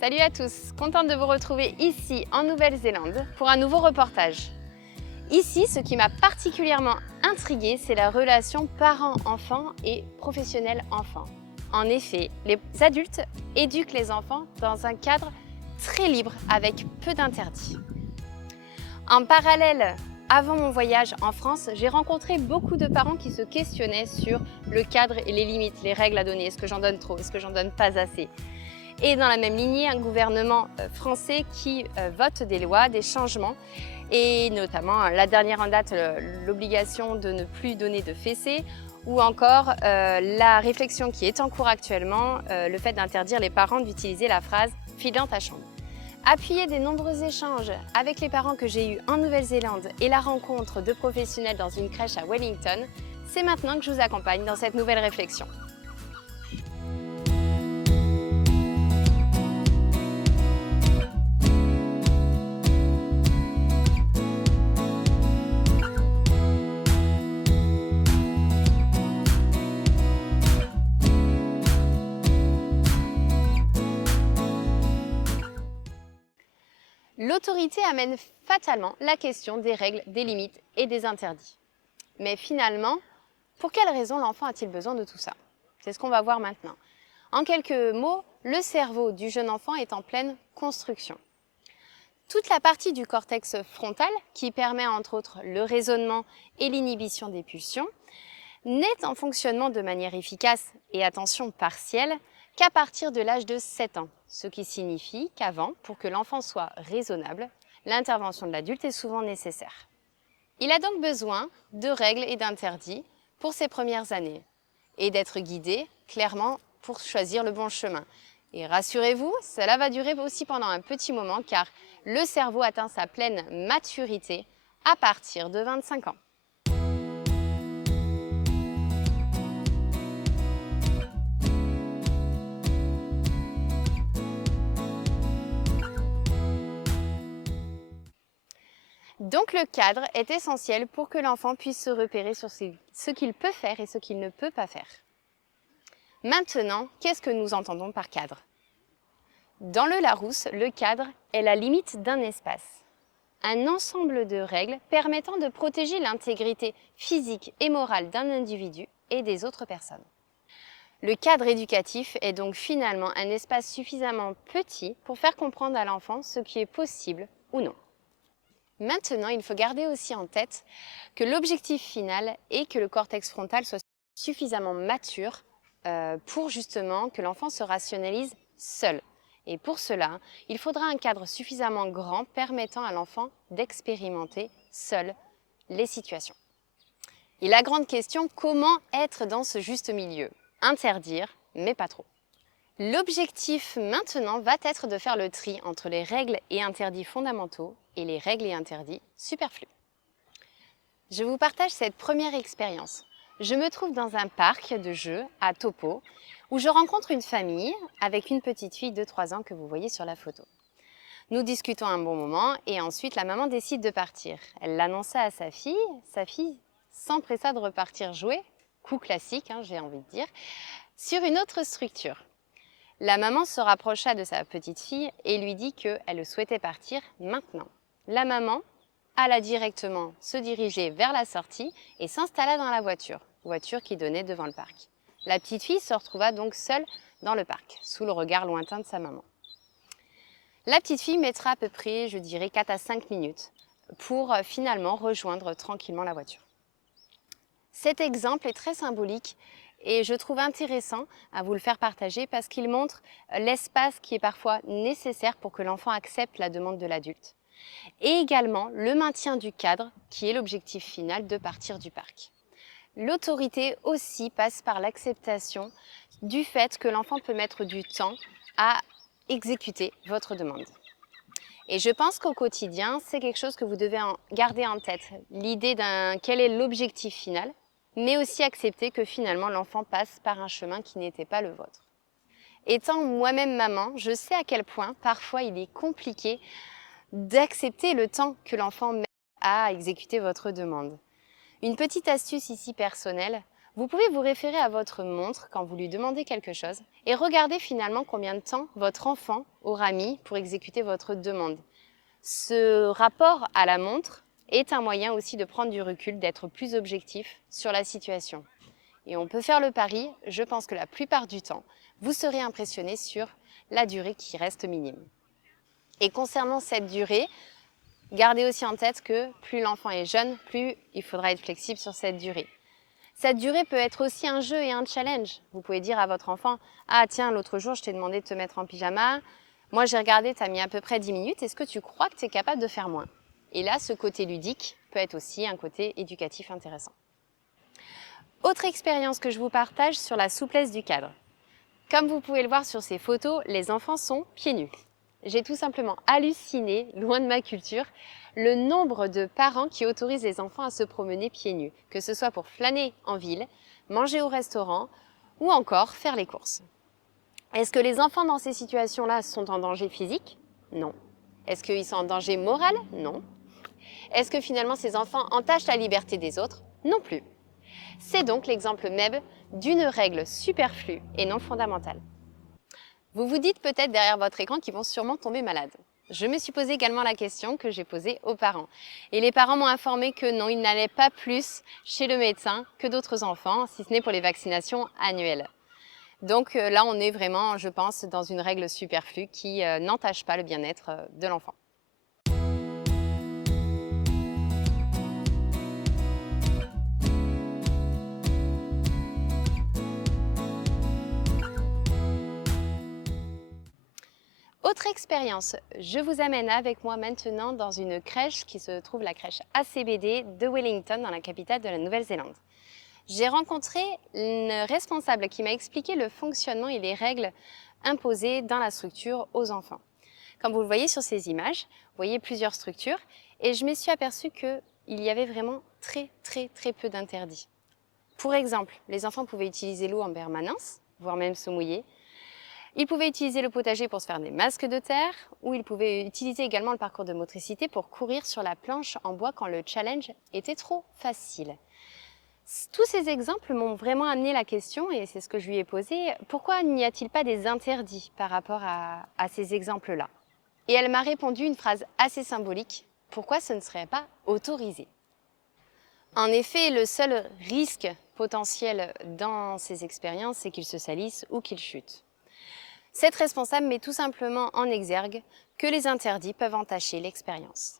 Salut à tous, contente de vous retrouver ici en Nouvelle-Zélande pour un nouveau reportage. Ici, ce qui m'a particulièrement intriguée, c'est la relation parents-enfants et professionnels-enfants. En effet, les adultes éduquent les enfants dans un cadre très libre avec peu d'interdits. En parallèle, avant mon voyage en France, j'ai rencontré beaucoup de parents qui se questionnaient sur le cadre et les limites, les règles à donner. Est-ce que j'en donne trop? Est-ce que j'en donne pas assez? Et dans la même lignée, un gouvernement français qui vote des lois, des changements, et notamment la dernière en date, l'obligation de ne plus donner de fessées, ou encore la réflexion qui est en cours actuellement, le fait d'interdire les parents d'utiliser la phrase « file dans ta chambre ». Appuyé des nombreux échanges avec les parents que j'ai eus en Nouvelle-Zélande et la rencontre de professionnels dans une crèche à Wellington, c'est maintenant que je vous accompagne dans cette nouvelle réflexion. L'autorité amène fatalement la question des règles, des limites et des interdits. Mais finalement, pour quelles raisons l'enfant a-t-il besoin de tout ça? C'est ce qu'on va voir maintenant. En quelques mots, le cerveau du jeune enfant est en pleine construction. Toute la partie du cortex frontal, qui permet entre autres le raisonnement et l'inhibition des pulsions, n'est en fonctionnement de manière efficace et attention partielle qu'à partir de l'âge de 7 ans, ce qui signifie qu'avant, pour que l'enfant soit raisonnable, l'intervention de l'adulte est souvent nécessaire. Il a donc besoin de règles et d'interdits pour ses premières années et d'être guidé clairement pour choisir le bon chemin. Et rassurez-vous, cela va durer aussi pendant un petit moment car le cerveau atteint sa pleine maturité à partir de 25 ans. Donc le cadre est essentiel pour que l'enfant puisse se repérer sur ce qu'il peut faire et ce qu'il ne peut pas faire. Maintenant, qu'est-ce que nous entendons par cadre? Dans le Larousse, le cadre est la limite d'un espace. Un ensemble de règles permettant de protéger l'intégrité physique et morale d'un individu et des autres personnes. Le cadre éducatif est donc finalement un espace suffisamment petit pour faire comprendre à l'enfant ce qui est possible ou non. Maintenant, il faut garder aussi en tête que l'objectif final est que le cortex frontal soit suffisamment mature pour justement que l'enfant se rationalise seul. Et pour cela, il faudra un cadre suffisamment grand permettant à l'enfant d'expérimenter seul les situations. Et la grande question, comment être dans ce juste milieu? Interdire, mais pas trop. L'objectif maintenant va être de faire le tri entre les règles et interdits fondamentaux et les règles et interdits superflus. Je vous partage cette première expérience. Je me trouve dans un parc de jeux à Topo où je rencontre une famille avec une petite fille de 3 ans que vous voyez sur la photo. Nous discutons un bon moment et ensuite la maman décide de partir. Elle l'annonça à sa fille s'empressa de repartir jouer, coup classique j'ai envie de dire, sur une autre structure. La maman se rapprocha de sa petite fille et lui dit qu'elle souhaitait partir maintenant. La maman alla directement se diriger vers la sortie et s'installa dans la voiture qui donnait devant le parc. La petite fille se retrouva donc seule dans le parc, sous le regard lointain de sa maman. La petite fille mettra à peu près, je dirais, 4 à 5 minutes pour finalement rejoindre tranquillement la voiture. Cet exemple est très symbolique et je trouve intéressant à vous le faire partager parce qu'il montre l'espace qui est parfois nécessaire pour que l'enfant accepte la demande de l'adulte. Et également le maintien du cadre qui est l'objectif final de partir du parc. L'autorité aussi passe par l'acceptation du fait que l'enfant peut mettre du temps à exécuter votre demande. Et je pense qu'au quotidien, c'est quelque chose que vous devez garder en tête, l'idée quel est l'objectif final, mais aussi accepter que finalement l'enfant passe par un chemin qui n'était pas le vôtre. Étant moi-même maman, je sais à quel point parfois il est compliqué d'accepter le temps que l'enfant met à exécuter votre demande. Une petite astuce ici personnelle, Vous pouvez vous référer à votre montre quand vous lui demandez quelque chose et regarder finalement combien de temps votre enfant aura mis pour exécuter votre demande. Ce rapport à la montre est un moyen aussi de prendre du recul, d'être plus objectif sur la situation. Et on peut faire le pari, je pense que la plupart du temps, vous serez impressionné sur la durée qui reste minime. Et concernant cette durée, gardez aussi en tête que plus l'enfant est jeune, plus il faudra être flexible sur cette durée. Cette durée peut être aussi un jeu et un challenge. Vous pouvez dire à votre enfant « Ah tiens, l'autre jour, je t'ai demandé de te mettre en pyjama. Moi, j'ai regardé, tu as mis à peu près 10 minutes. Est-ce que tu crois que tu es capable de faire moins ?» Et là, ce côté ludique peut être aussi un côté éducatif intéressant. Autre expérience que je vous partage sur la souplesse du cadre. Comme vous pouvez le voir sur ces photos, les enfants sont pieds nus. J'ai tout simplement halluciné, loin de ma culture, le nombre de parents qui autorisent les enfants à se promener pieds nus, que ce soit pour flâner en ville, manger au restaurant ou encore faire les courses. Est-ce que les enfants dans ces situations-là sont en danger physique? Non. Est-ce qu'ils sont en danger moral? Non. Est-ce que finalement ces enfants entachent la liberté des autres? Non plus. C'est donc l'exemple même d'une règle superflue et non fondamentale. Vous vous dites peut-être derrière votre écran qu'ils vont sûrement tomber malades. Je me suis posé également la question que j'ai posée aux parents. Et les parents m'ont informé que non, ils n'allaient pas plus chez le médecin que d'autres enfants, si ce n'est pour les vaccinations annuelles. Donc là, on est vraiment, je pense, dans une règle superflue qui n'entache pas le bien-être de l'enfant. Autre expérience, je vous amène avec moi maintenant dans une crèche qui se trouve la crèche ACBD de Wellington, dans la capitale de la Nouvelle-Zélande. J'ai rencontré une responsable qui m'a expliqué le fonctionnement et les règles imposées dans la structure aux enfants. Comme vous le voyez sur ces images, vous voyez plusieurs structures et je me suis aperçue qu'il y avait vraiment très peu d'interdits. Pour exemple, les enfants pouvaient utiliser l'eau en permanence, voire même se mouiller. Ils pouvaient utiliser le potager pour se faire des masques de terre ou ils pouvaient utiliser également le parcours de motricité pour courir sur la planche en bois quand le challenge était trop facile. Tous ces exemples m'ont vraiment amené la question, et c'est ce que je lui ai posé, pourquoi n'y a-t-il pas des interdits par rapport à ces exemples-là? Et elle m'a répondu une phrase assez symbolique, pourquoi ce ne serait pas autorisé? En effet, le seul risque potentiel dans ces expériences, c'est qu'ils se salissent ou qu'ils chutent. Cette responsable met tout simplement en exergue que les interdits peuvent entacher l'expérience.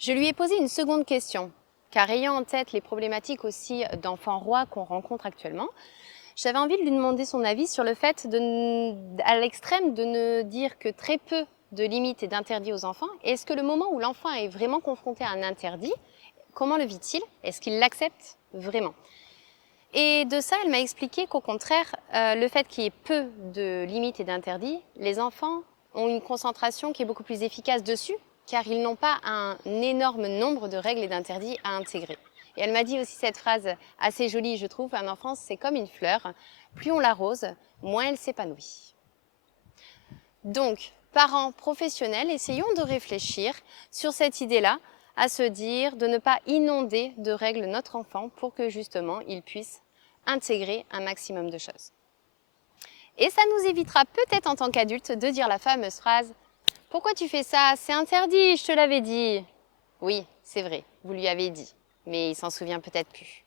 Je lui ai posé une seconde question, car ayant en tête les problématiques aussi d'enfants rois qu'on rencontre actuellement, j'avais envie de lui demander son avis sur le fait, à l'extrême, de ne dire que très peu de limites et d'interdits aux enfants. Et est-ce que le moment où l'enfant est vraiment confronté à un interdit, comment le vit-il? Est-ce qu'il l'accepte vraiment? Et de ça, elle m'a expliqué qu'au contraire, le fait qu'il y ait peu de limites et d'interdits, les enfants ont une concentration qui est beaucoup plus efficace dessus, car ils n'ont pas un énorme nombre de règles et d'interdits à intégrer. Et elle m'a dit aussi cette phrase assez jolie, je trouve, un enfant c'est comme une fleur, plus on l'arrose, moins elle s'épanouit. Donc, parents professionnels, essayons de réfléchir sur cette idée-là, à se dire de ne pas inonder de règles notre enfant pour que justement il puisse intégrer un maximum de choses. Et ça nous évitera peut-être en tant qu'adultes de dire la fameuse phrase « Pourquoi tu fais ça? C'est interdit, je te l'avais dit !» Oui, c'est vrai, vous lui avez dit, mais il s'en souvient peut-être plus.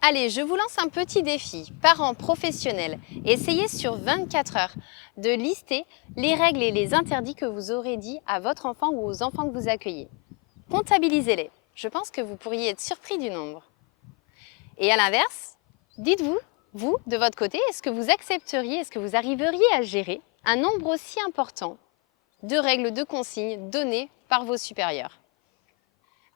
Allez, je vous lance un petit défi. Parents professionnels, essayez sur 24 heures de lister les règles et les interdits que vous aurez dit à votre enfant ou aux enfants que vous accueillez. Comptabilisez-les. Je pense que vous pourriez être surpris du nombre. Et à l'inverse, dites-vous, vous, de votre côté, est-ce que vous accepteriez, est-ce que vous arriveriez à gérer un nombre aussi important de règles, de consignes données par vos supérieurs?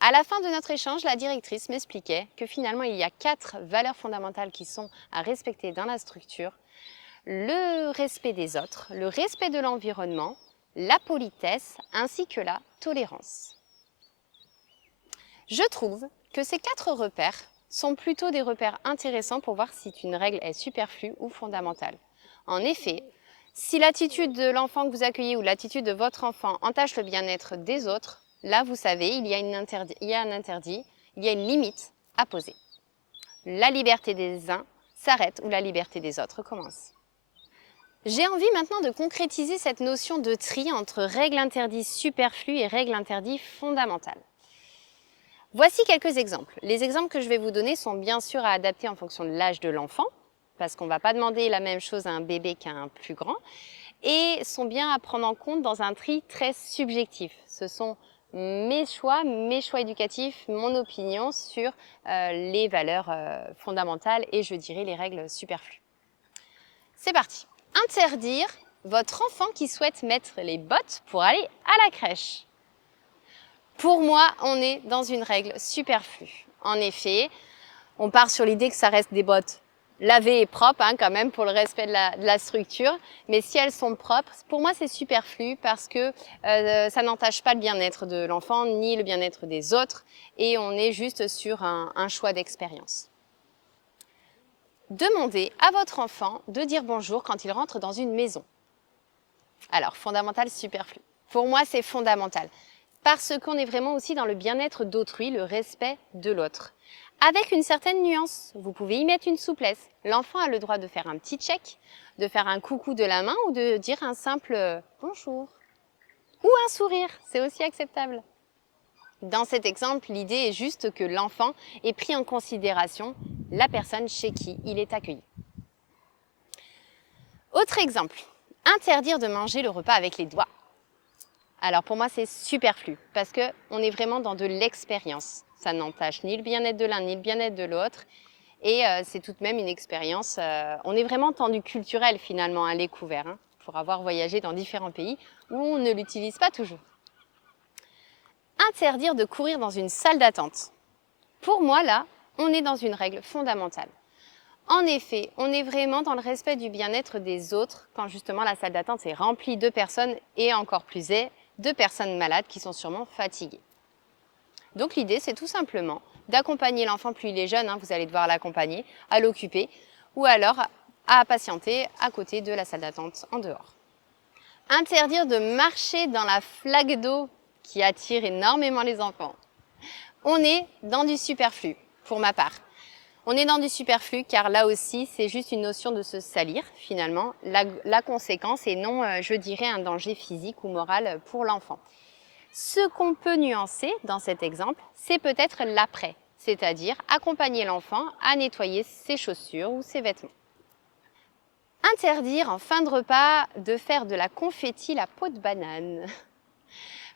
À la fin de notre échange, la directrice m'expliquait que finalement, il y a 4 valeurs fondamentales qui sont à respecter dans la structure. Le respect des autres, le respect de l'environnement, la politesse ainsi que la tolérance. Je trouve que ces 4 repères sont plutôt des repères intéressants pour voir si une règle est superflue ou fondamentale. En effet, si l'attitude de l'enfant que vous accueillez ou l'attitude de votre enfant entache le bien-être des autres, là, vous savez, il y a un interdit, il y a une limite à poser. la liberté des uns s'arrête où la liberté des autres commence. J'ai envie maintenant de concrétiser cette notion de tri entre règles interdites superflues et règles interdites fondamentales. Voici quelques exemples. Les exemples que je vais vous donner sont bien sûr à adapter en fonction de l'âge de l'enfant, parce qu'on ne va pas demander la même chose à un bébé qu'à un plus grand, et sont bien à prendre en compte dans un tri très subjectif. Ce sont mes choix éducatifs, mon opinion sur les valeurs fondamentales et je dirais les règles superflues. C'est parti. Interdire votre enfant qui souhaite mettre les bottes pour aller à la crèche. Pour moi, on est dans une règle superflue. En effet, on part sur l'idée que ça reste des bottes lavées et propres quand même pour le respect de la structure. Mais si elles sont propres, pour moi c'est superflu parce que ça n'entache pas le bien-être de l'enfant ni le bien-être des autres et on est juste sur un choix d'expérience. Demandez à votre enfant de dire bonjour quand il rentre dans une maison. Alors, fondamental, superflu. Pour moi, c'est fondamental. Parce qu'on est vraiment aussi dans le bien-être d'autrui, le respect de l'autre. Avec une certaine nuance, vous pouvez y mettre une souplesse. L'enfant a le droit de faire un petit check, de faire un coucou de la main ou de dire un simple bonjour. Ou un sourire, c'est aussi acceptable. Dans cet exemple, l'idée est juste que l'enfant ait pris en considération la personne chez qui il est accueilli. Autre exemple, interdire de manger le repas avec les doigts. Alors pour moi c'est superflu parce qu'on est vraiment dans de l'expérience. Ça n'entache ni le bien-être de l'un ni le bien-être de l'autre et c'est tout de même une expérience. On est vraiment dans du culturel finalement à découvert pour avoir voyagé dans différents pays où on ne l'utilise pas toujours. Interdire de courir dans une salle d'attente. Pour moi là, on est dans une règle fondamentale. En effet, on est vraiment dans le respect du bien-être des autres quand justement la salle d'attente est remplie de personnes et encore plus de personnes malades qui sont sûrement fatiguées. Donc l'idée, c'est tout simplement d'accompagner l'enfant, plus il est jeune, vous allez devoir l'accompagner, à l'occuper ou alors à patienter à côté de la salle d'attente en dehors. Interdire de marcher dans la flaque d'eau qui attire énormément les enfants. On est dans du superflu, pour ma part. On est dans du superflu car là aussi, c'est juste une notion de se salir finalement, la conséquence et non, je dirais, un danger physique ou moral pour l'enfant. Ce qu'on peut nuancer dans cet exemple, c'est peut-être l'après, c'est-à-dire accompagner l'enfant à nettoyer ses chaussures ou ses vêtements. Interdire en fin de repas de faire de la confetti la peau de banane.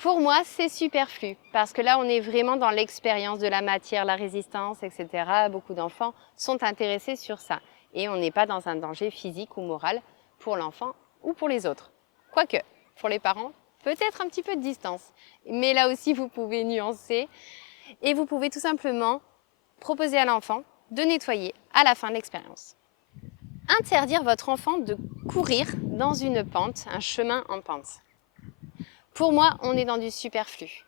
Pour moi, c'est superflu parce que là, on est vraiment dans l'expérience de la matière, la résistance, etc. Beaucoup d'enfants sont intéressés sur ça et on n'est pas dans un danger physique ou moral pour l'enfant ou pour les autres. Quoique, pour les parents, peut-être un petit peu de distance. Mais là aussi, vous pouvez nuancer et vous pouvez tout simplement proposer à l'enfant de nettoyer à la fin de l'expérience. Interdire votre enfant de courir dans une pente, un chemin en pente. Pour moi, on est dans du superflu.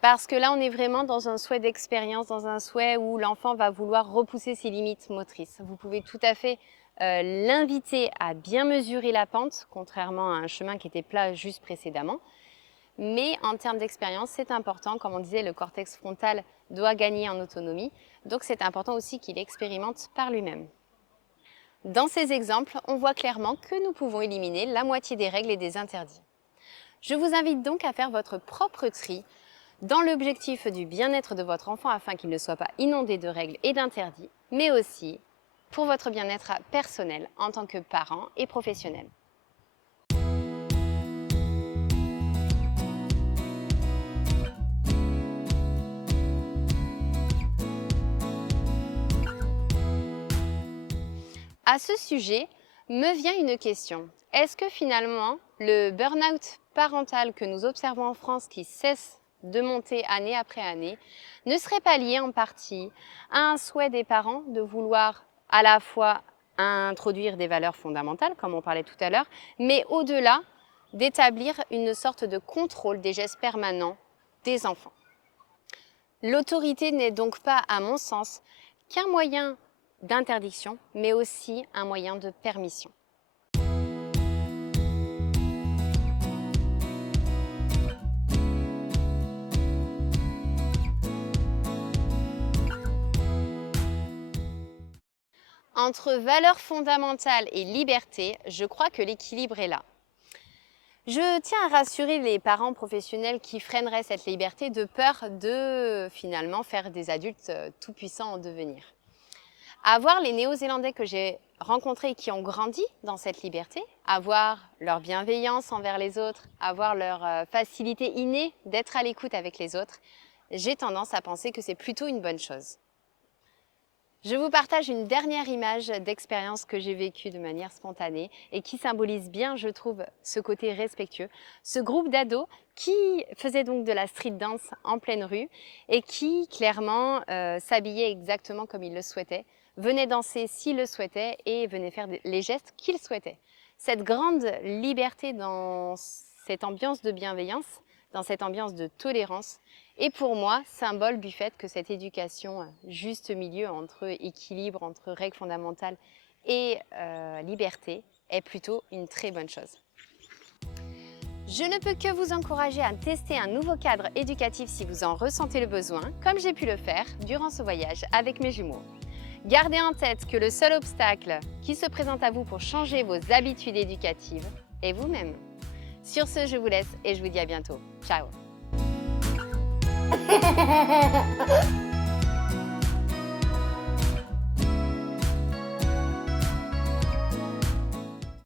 Parce que là, on est vraiment dans un souhait d'expérience, dans un souhait où l'enfant va vouloir repousser ses limites motrices. Vous pouvez tout à fait l'inviter à bien mesurer la pente, contrairement à un chemin qui était plat juste précédemment. Mais en termes d'expérience, c'est important. Comme on disait, le cortex frontal doit gagner en autonomie. Donc, c'est important aussi qu'il expérimente par lui-même. Dans ces exemples, on voit clairement que nous pouvons éliminer la moitié des règles et des interdits. Je vous invite donc à faire votre propre tri dans l'objectif du bien-être de votre enfant afin qu'il ne soit pas inondé de règles et d'interdits, mais aussi pour votre bien-être personnel en tant que parent et professionnel. À ce sujet, me vient une question. Est-ce que finalement, le burn-out parental que nous observons en France qui cesse de monter année après année ne serait pas lié en partie à un souhait des parents de vouloir à la fois introduire des valeurs fondamentales, comme on parlait tout à l'heure, mais au-delà d'établir une sorte de contrôle des gestes permanents des enfants. L'autorité n'est donc pas, à mon sens, qu'un moyen d'interdiction, mais aussi un moyen de permission. Entre valeurs fondamentales et liberté, je crois que l'équilibre est là. Je tiens à rassurer les parents professionnels qui freineraient cette liberté de peur de finalement faire des adultes tout-puissants en devenir. À voir les Néo-Zélandais que j'ai rencontrés et qui ont grandi dans cette liberté, à voir leur bienveillance envers les autres, à voir leur facilité innée d'être à l'écoute avec les autres, j'ai tendance à penser que c'est plutôt une bonne chose. Je vous partage une dernière image d'expérience que j'ai vécue de manière spontanée et qui symbolise bien, je trouve, ce côté respectueux. Ce groupe d'ados qui faisait donc de la street dance en pleine rue et qui, clairement, s'habillait exactement comme ils le souhaitaient, venait danser s'ils le souhaitaient et venait faire les gestes qu'ils souhaitaient. Cette grande liberté dans cette ambiance de bienveillance, dans cette ambiance de tolérance, et pour moi, symbole du fait que cette éducation juste milieu entre équilibre, entre règles fondamentales et liberté est plutôt une très bonne chose. Je ne peux que vous encourager à tester un nouveau cadre éducatif si vous en ressentez le besoin, comme j'ai pu le faire durant ce voyage avec mes jumeaux. Gardez en tête que le seul obstacle qui se présente à vous pour changer vos habitudes éducatives est vous-même. Sur ce, je vous laisse et je vous dis à bientôt. Ciao!